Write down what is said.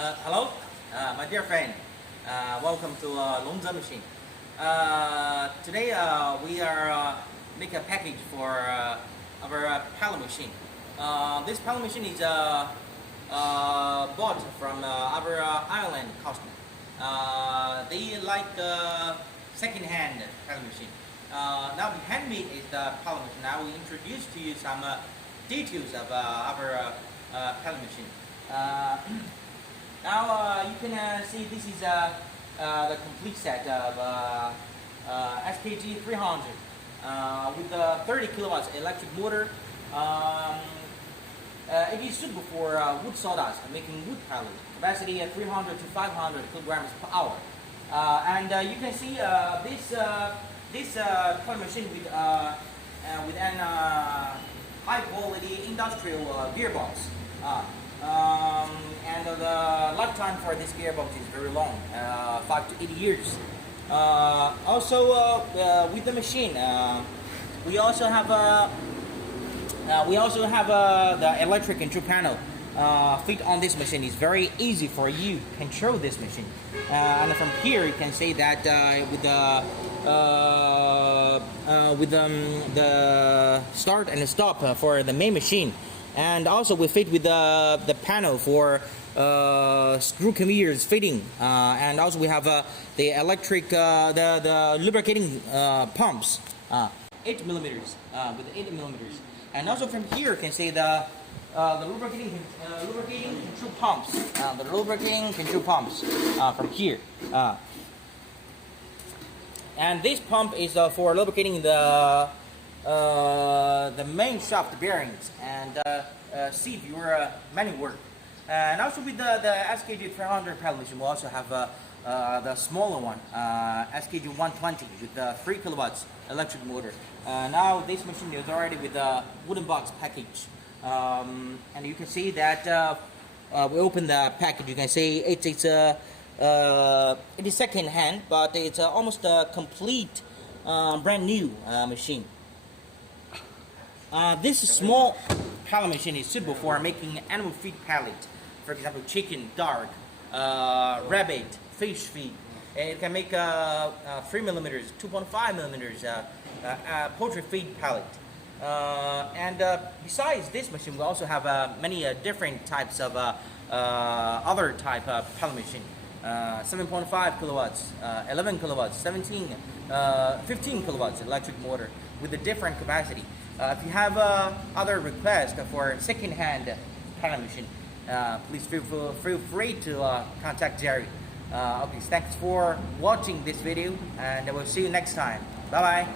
Hello, my dear friend. Welcome to Longzhe machine. Today we are make a package for our pellet machine. This pellet machine is bought from our Ireland customer. They like second-hand pellet machine. Now the handmade is the pellet machine. I will introduce to you some details of our pellet machine. Now you can see this is the complete set of SKG 300 with the 30 kilowatts electric motor. It is suitable for wood sawdust, making wood pellets. Capacity at 300 to 500 kilograms per hour. And you can see this pellet machine with an high quality industrial gearbox. And the lifetime for this gearbox is very long, 5 to 8 years. Also, with the machine, we also have the electric control panel fit on this machine. It's very easy for you to control this machine. And from here, you can see that with the start and stop for the main machine. And also we fit with the panel for screw conveyors fitting, and also we have the electric the lubricating pumps, 8 millimeters with 8 millimeters. And also from here you can see the lubricating control pumps, from here. And this pump is for lubricating the main shaft bearings and seat your manual work. And also with the SKG 300 pellet machine, we also have the smaller one, SKG 120 with the 3 kilowatts electric motor. Now this machine is already with the wooden box package. And you can see that we open the package. You can see it is second hand, but it's almost a complete brand new machine. This small pellet machine is suitable for making animal feed pellet. For example, chicken, duck, rabbit, fish feed. It can make 3 millimeters, 2.5 millimeters poultry feed pellet. And besides this machine, we also have many different types of other type of pellet machine. 7.5 kilowatts, 11 kilowatts, 17, 15 kilowatts electric motor with a different capacity. If you have other requests for second-hand pellet machine, please feel free to contact Jerry. Okay, thanks for watching this video, and I will see you next time. Bye bye.